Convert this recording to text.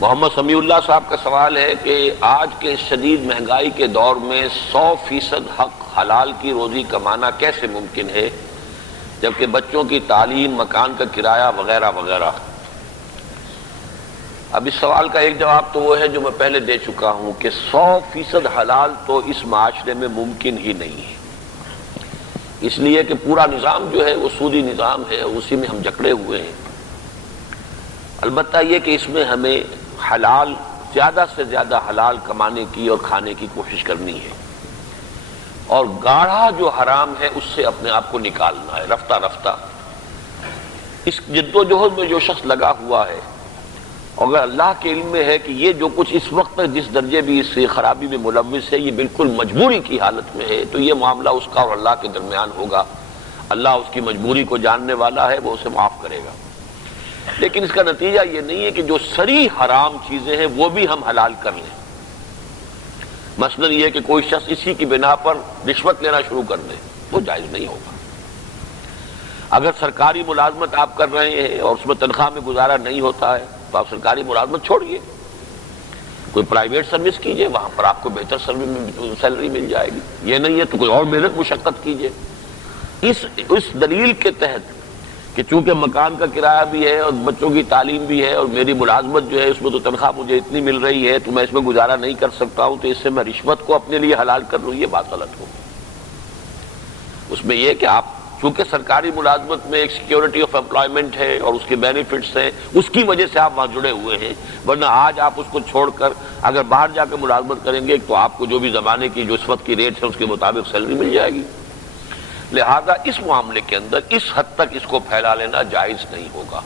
محمد سمیع اللہ صاحب کا سوال ہے کہ آج کے شدید مہنگائی کے دور میں 100% حق حلال کی روزی کمانا کیسے ممکن ہے جبکہ بچوں کی تعلیم، مکان کا کرایہ وغیرہ وغیرہ۔ اب اس سوال کا ایک جواب تو وہ ہے جو میں پہلے دے چکا ہوں کہ 100% حلال تو اس معاشرے میں ممکن ہی نہیں ہے، اس لیے کہ پورا نظام جو ہے وہ سودی نظام ہے، اسی میں ہم جکڑے ہوئے ہیں۔ البتہ یہ کہ اس میں ہمیں حلال، زیادہ سے زیادہ حلال کمانے کی اور کھانے کی کوشش کرنی ہے، اور گاڑھا جو حرام ہے اس سے اپنے آپ کو نکالنا ہے رفتہ رفتہ۔ اس جد و جہد میں جو شخص لگا ہوا ہے، اگر اللہ کے علم میں ہے کہ یہ جو کچھ اس وقت جس درجے بھی اس خرابی میں ملوث ہے یہ بالکل مجبوری کی حالت میں ہے، تو یہ معاملہ اس کا اور اللہ کے درمیان ہوگا۔ اللہ اس کی مجبوری کو جاننے والا ہے، وہ اسے معاف کرے گا۔ لیکن اس کا نتیجہ یہ نہیں ہے کہ جو صریح حرام چیزیں ہیں وہ بھی ہم حلال کر لیں۔ مثلا یہ کہ کوئی شخص اسی کی بنا پر رشوت لینا شروع کر دے، وہ جائز نہیں ہوگا۔ اگر سرکاری ملازمت آپ کر رہے ہیں اور اس میں تنخواہ میں گزارا نہیں ہوتا ہے تو آپ سرکاری ملازمت چھوڑیے، کوئی پرائیویٹ سروس کیجئے، وہاں پر آپ کو بہتر سیلری مل جائے گی۔ یہ نہیں ہے تو کوئی اور محنت مشقت کیجئے۔ اس دلیل کے تحت کہ چونکہ مکان کا کرایہ بھی ہے اور بچوں کی تعلیم بھی ہے اور میری ملازمت جو ہے اس میں تو تنخواہ مجھے اتنی مل رہی ہے تو میں اس میں گزارا نہیں کر سکتا ہوں، تو اس سے میں رشوت کو اپنے لیے حلال کر لوں، یہ بات غلط ہوگی۔ اس میں یہ کہ آپ چونکہ سرکاری ملازمت میں ایک سیکیورٹی آف امپلائمنٹ ہے اور اس کے بینیفٹس ہیں، اس کی وجہ سے آپ وہاں جڑے ہوئے ہیں، ورنہ آج آپ اس کو چھوڑ کر اگر باہر جا کے ملازمت کریں گے تو آپ کو جو بھی زمانے کی جو اس وقت کی ریٹ ہے اس کے مطابق سیلری مل جائے گی۔ لہذا اس معاملے کے اندر اس حد تک اس کو پھیلا لینا جائز نہیں ہوگا۔